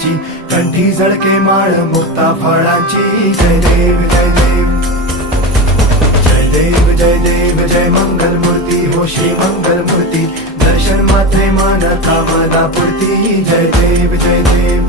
फुलाची, कंठी झळके माळ मुक्ता फळाची. जय देव जय देव जय देव जय देव जय मंगल मूर्ती हो श्री मंगल मूर्ती. दर्शन मात्रे मन कामना पूर्ती. जय देव जय देव.